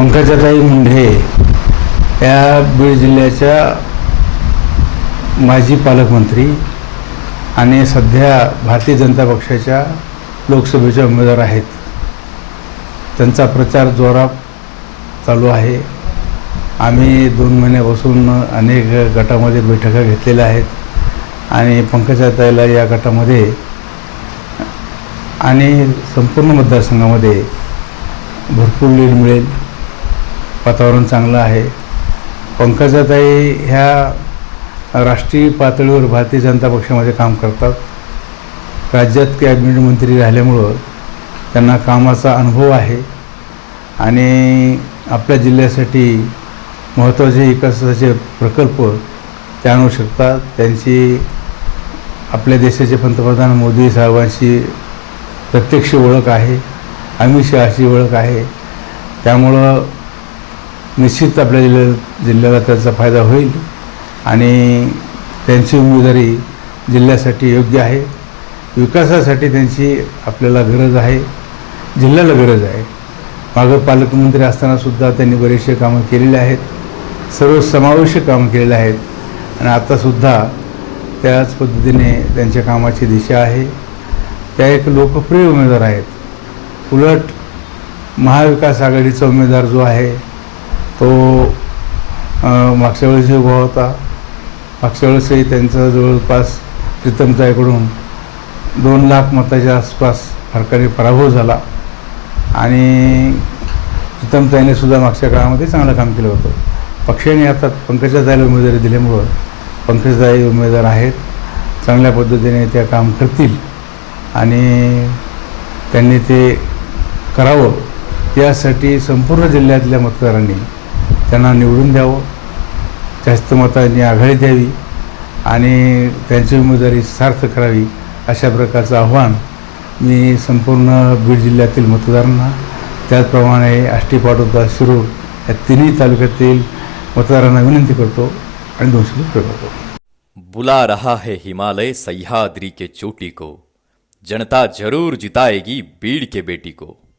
पंकजाताई मुंढे या बीड जिल्ह्याच्या माजी पालकमंत्री आणि सध्या भारतीय जनता पक्षाच्या लोकसभेच्या उमेदवार आहेत. त्यांचा प्रचार जोरात चालू आहे. आम्ही दोन महिन्यापासून अनेक गटामध्ये बैठका घेतलेल्या आहेत आणि पंकजाताईला या गटामध्ये आणि संपूर्ण मतदारसंघामध्ये भरपूर लीड मिळेल. वातावरण चांगलं आहे. पंकजाताई ह्या राष्ट्रीय पातळीवर भारतीय जनता पक्षामध्ये काम करतात. राज्यात कॅबिनेट मंत्री राहिल्यामुळं त्यांना कामाचा अनुभव आहे. आणि आपल्या जिल्ह्यासाठी महत्त्वाचे विकासाचे प्रकल्प ते आणू शकतात. त्यांची आपल्या देशाचे पंतप्रधान मोदी साहेबांशी प्रत्यक्ष ओळख आहे. अमित शहाची ओळख आहे. त्यामुळं निश्चित आपल्या जिल्ह्या जिल्ह्याला त्याचा फायदा होईल आणि त्यांची उमेदवारी जिल्ह्यासाठी योग्य आहे. विकासासाठी त्यांची आपल्याला गरज आहे. जिल्ह्याला गरज आहे. मागं पालकमंत्री असतानासुद्धा त्यांनी बरेचसे कामं केलेले आहेत. सर्व समावेशक कामं केलेले आहेत. आणि आत्तासुद्धा त्याच पद्धतीने त्यांच्या कामाची दिशा आहे. त्या एक लोकप्रिय उमेदवार आहेत. उलट महाविकास आघाडीचा उमेदवार जो आहे तो मागच्या वेळेसही उभा होता. मागच्या वेळेसही त्यांचा जवळपास प्रीतमताईकडून दोन लाख मताच्या आसपास फरकाने पराभव झाला. आणि प्रीतमताईने सुद्धा मागच्या काळामध्ये चांगलं काम केलं होतं. पक्षाने आता पंकजाताईला उमेदवारी दिल्यामुळं पंकजताई उमेदवार आहेत. चांगल्या पद्धतीने त्या काम करतील. आणि त्यांनी ते करावं. यासाठी संपूर्ण जिल्ह्यातल्या मतदारांनी त्यांना निवडून द्यावं. जास्त मतांनी आघाडी द्यावी आणि त्यांची उमेदवारी सार्थ करावी अशा प्रकारचं आव्हान मी संपूर्ण बीड जिल्ह्यातील मतदारांना त्याचप्रमाणे आष्टी पाटोदा शिरूर या तिन्ही तालुक्यातील मतदारांना विनंती करतो आणि दोन करतो बुला रहा है हिमालय सह्याद्री के चोटी को जनता जरूर जिताएगी बीड़ के बेटी को।